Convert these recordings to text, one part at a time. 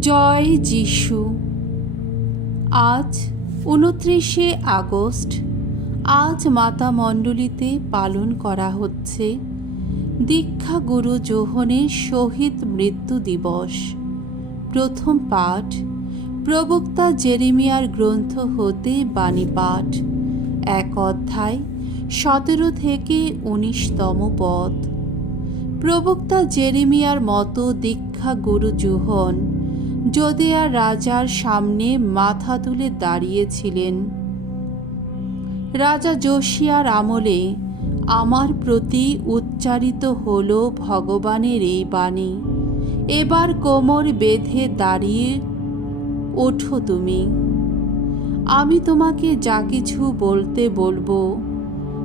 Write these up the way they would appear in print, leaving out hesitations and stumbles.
জয় যিশু। আজ ২৯শে আগস্ট। আজ মাতা মণ্ডলীতে পালন করা হচ্ছে দীক্ষা গুরু যোহনের শহীদ মৃত্যু দিবস। প্রথম পাঠ প্রবক্তা জেরেমিয়ার গ্রন্থ হতে বাণী পাঠ, ১ অধ্যায় ১৭ থেকে ১৯তম পদ। প্রবক্তা জেরেমিয়ার মতো দীক্ষা গুরু যোহন যুদেয়ার রাজার সামনে মাথা তুলে দাঁড়িয়েছিলেন। রাজা যোশিয়ার আমলে আমার প্রতি উচ্চারিত হল ভগবানের এই বাণী, এবার কোমর বেঁধে দাঁড়িয়ে ওঠো তুমি। আমি তোমাকে যা কিছু বলতে বলবো,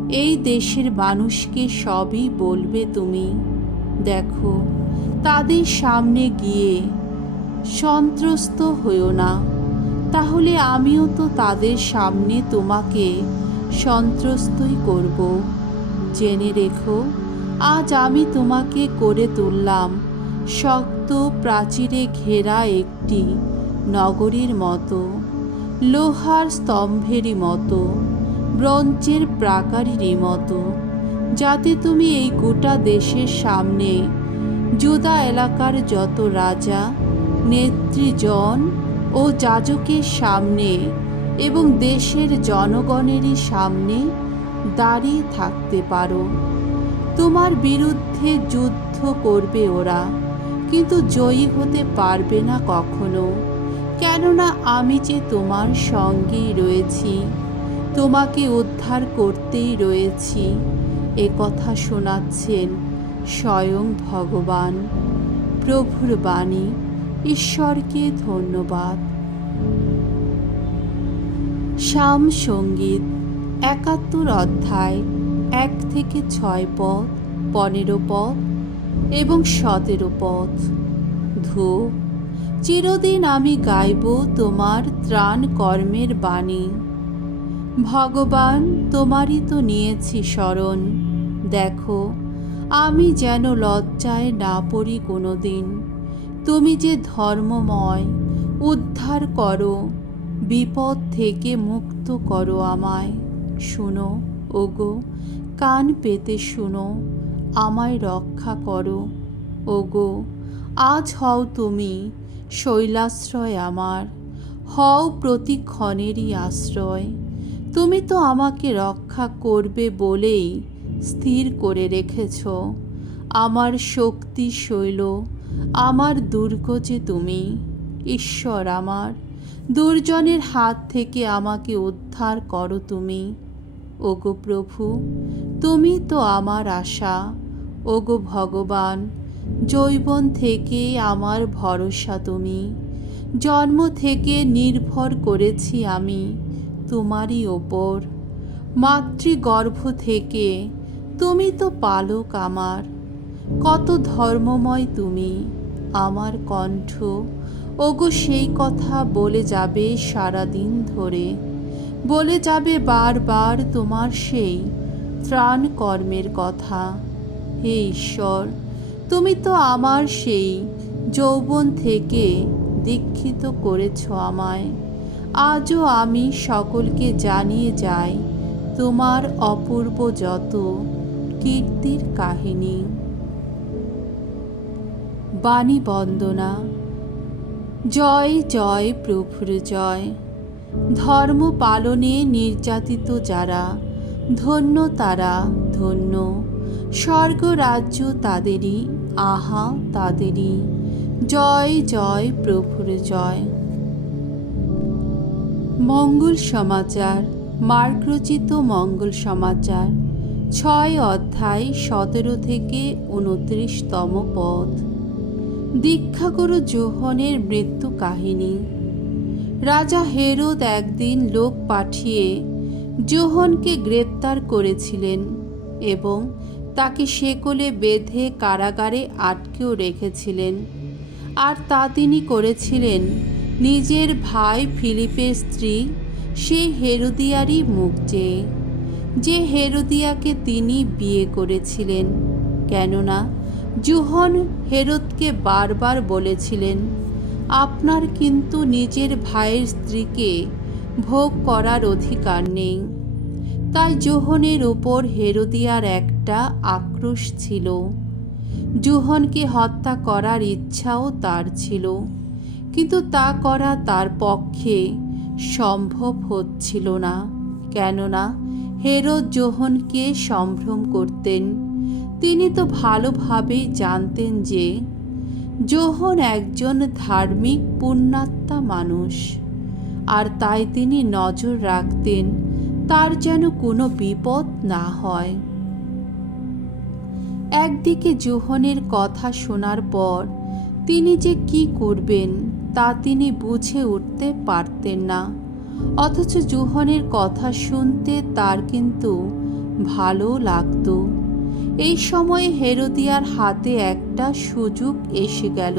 এই দেশের মানুষকে সবই বলবে তুমি। দেখো, তাদের সামনে গিয়ে সন্ত্রস্ত হইও না, তাহলে আমিও তো তাদের সামনে তোমাকে সন্ত্রস্তই করব। জেনে রেখো, আজ আমি তোমাকে করে তুললাম শক্ত প্রাচীরে ঘেরা একটি নগরীর মতো, লোহার স্তম্ভেরই মতো, ব্রোঞ্জের প্রাকারেরই মতো, যাতে তুমি এই গোটা দেশের সামনে জুদা এলাকার যত রাজা, নেতৃজন ও যাজকের সামনে এবং দেশের জনগণেরই সামনে দাঁড়িয়ে থাকতে পারো। তোমার বিরুদ্ধে যুদ্ধ করবে ওরা, কিন্তু জয়ী হতে পারবে না কখনো, কেননা আমি যে তোমার সঙ্গেই রয়েছি, তোমাকে উদ্ধার করতেই রয়েছি। এ কথা শোনাচ্ছেন স্বয়ং ভগবান। প্রভুর বাণী। ঈশ্বরকে ধন্যবাদ। শাম সঙ্গীত ৭১ অধ্যায় ১ থেকে ৬ পদ, ১৫ পদ এবং ১৭ পদ। ধূপ। চিরদিন আমি গাইব তোমার ত্রাণ কর্মের বাণী। ভগবান, তোমারই তো নিয়েছি শরণ। দেখো, আমি যেন লজ্জায় না পড়ি কোনো দিন। তুমি যে ধর্মময়, উদ্ধার করো, বিপদ থেকে মুক্ত করো আমায়। শুনো ওগো, কান পেতে শুনো, আমায় রক্ষা করো। ওগো, আজ হও তুমি শৈলাশ্রয় আমার, হও প্রতিক্ষণেরই আশ্রয়। তুমি তো আমাকে রক্ষা করবে বলেই স্থির করে রেখেছ। আমার শক্তি শৈল, আমার দুর্গ যে তুমি। ঈশ্বর আমার, দুর্জনের হাত থেকে আমাকে উদ্ধার করো তুমি। ওগো প্রভু, তুমি তো আমার আশা। ওগো ভগবান, যৌবন থেকে আমার ভরসা তুমি। জন্ম থেকে নির্ভর করেছি আমি তোমারই ওপর। মাতৃগর্ভ থেকে তুমি তো পালক আমার। কত ধর্মময় তুমি আমার কণ্ঠ। ওগো, সেই কথা বলে যাবে সারাদিন ধরে, বলে যাবে বারবার তোমার সেই ত্রাণ কর্মের কথা। হে ঈশ্বর, তুমি তো আমার সেই যৌবন থেকে দীক্ষিত করেছ আমায়। আজও আমি সকলকে জানিয়ে যাই তোমার অপূর্ব যত কীর্তির কাহিনী। বাণী বন্দনা। জয় জয় প্রভুর জয়। ধর্ম পালনে নির্যাতিত যারা, ধন্য তারা, ধন্য। স্বর্গ রাজ্য তাদেরই, আহা তাদেরই। জয় জয় প্রভুর জয়। মঙ্গল সমাচার। মার্ক রচিত মঙ্গল সমাচার ৬ অধ্যায় ১৭ থেকে ২৯তম পদ। দীক্ষাগুরু যোহনের মৃত্যু কাহিনী। রাজা হেরোদ একদিন লোক পাঠিয়ে যোহনকে গ্রেপ্তার করেছিলেন এবং তাকে শেকলে বেঁধে কারাগারে আটকেও রেখেছিলেন। আর তা তিনি করেছিলেন নিজের ভাই ফিলিপের স্ত্রী সেই হেরোদিয়ারই মুখ চেয়ে, যে হেরোদিয়াকে তিনি বিয়ে করেছিলেন। কেননা যোহন হেরোদকে বারবার বলেছিলেন, আপনার কিন্তু নিজের ভাইয়ের স্ত্রীকে ভোগ করার অধিকার নেই। তাই যোহনের উপর হেরোদিয়ার একটা আক্রোশ ছিল। যোহনকে হত্যা করার ইচ্ছাও তার ছিল, কিন্তু তা করা তার পক্ষে সম্ভব হচ্ছিল না। কেননা হেরোদ যোহনকে সম্ভ্রম করতেন। তিনি তো ভালোভাবেই জানতেন যে যোহন একজন ধার্মিক পুণ্যাত্মা মানুষ, আর তাই তিনি নজর রাখতেন তার যেন কোনো বিপদ না হয়। একদিকে যোহনের কথা শোনার পর তিনি যে কি করবেন তা তিনি বুঝে উঠতে পারতেন না। অথচ যোহনের কথা শুনতে তার কিন্তু ভালো লাগতো। এই সময়ে হেরোদিয়ার হাতে একটা সুযোগ এসে গেল।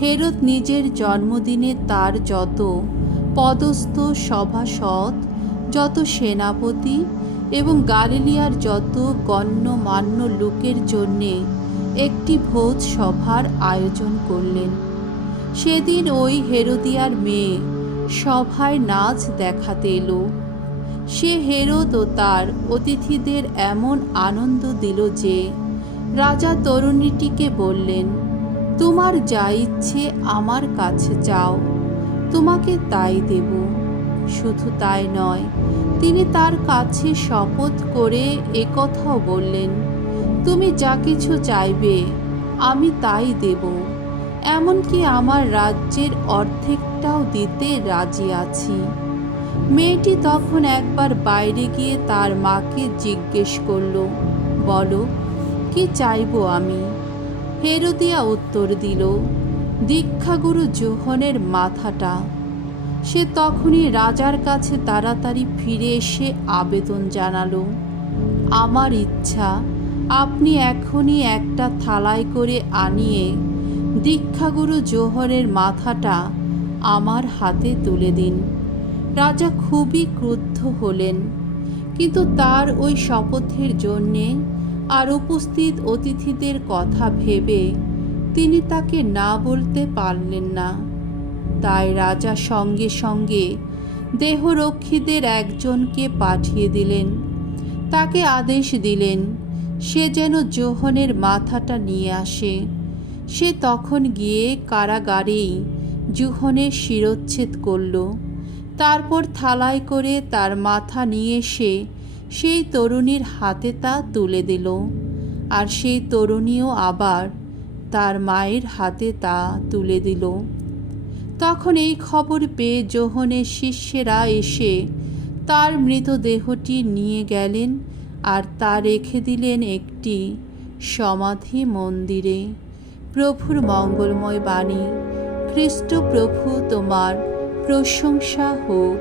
হেরোদ নিজের জন্মদিনে তার যত পদস্থ সভাসদ, যত সেনাপতি এবং গালিলিয়ার যত গণ্যমান্য লোকের জন্যে একটি ভোজ সভার আয়োজন করলেন। সেদিন ওই হেরোদিয়ার মেয়ে সভায় নাচ দেখাতে এলো। সে হেরোদ ও তার অতিথিদের এমন আনন্দ দিল যে রাজা তরুণীটিকে বললেন, তোমার যা ইচ্ছে আমার কাছে চাও, তোমাকে তাই দেব। শুধু তাই নয়, তিনি তার কাছে শপথ করে একথাও বললেন, তুমি যা কিছু চাইবে আমি তাই দেব, এমনকি আমার রাজ্যের অর্ধেকটাও দিতে রাজি আছি। মেয়েটি তখন একবার বাইরে গিয়ে তার মাকে জিজ্ঞেস করল, বলো কি চাইবো আমি? হেরোদিয়া উত্তর দিল, দীক্ষাগুরু যোহনের মাথাটা। সে তখনই রাজার কাছে তাড়াতাড়ি ফিরে এসে আবেদন জানালো, আমার ইচ্ছা আপনি এখনই একটা থালায় করে আনিয়ে দীক্ষাগুরু যোহনের মাথাটা আমার হাতে তুলে দিন। রাজা খুবই ক্রুদ্ধ হলেন, কিন্তু তার ওই শপথের জন্যে আর উপস্থিত অতিথিদের কথা ভেবে তিনি তাকে না বলতে পারলেন না। তাই রাজা সঙ্গে সঙ্গে দেহরক্ষীদের একজনকে পাঠিয়ে দিলেন। তাকে আদেশ দিলেন সে যেন যোহনের মাথাটা নিয়ে আসে। সে তখন গিয়ে কারাগারেই যোহনের শিরচ্ছেদ করল। তারপর থালায় করে তার মাথা নিয়ে এসে সেই তরুণীর হাতে তা তুলে দিল, আর সেই তরুণীও আবার তার মায়ের হাতে তা তুলে দিল। তখন এই খবর পেয়ে যোহনের শিষ্যেরা এসে তার মৃতদেহটি নিয়ে গেলেন আর তা রেখে দিলেন একটি সমাধি মন্দিরে। প্রভুর মঙ্গলময় বাণী। খ্রিস্ট প্রভু তোমার প্রশংসা হোক।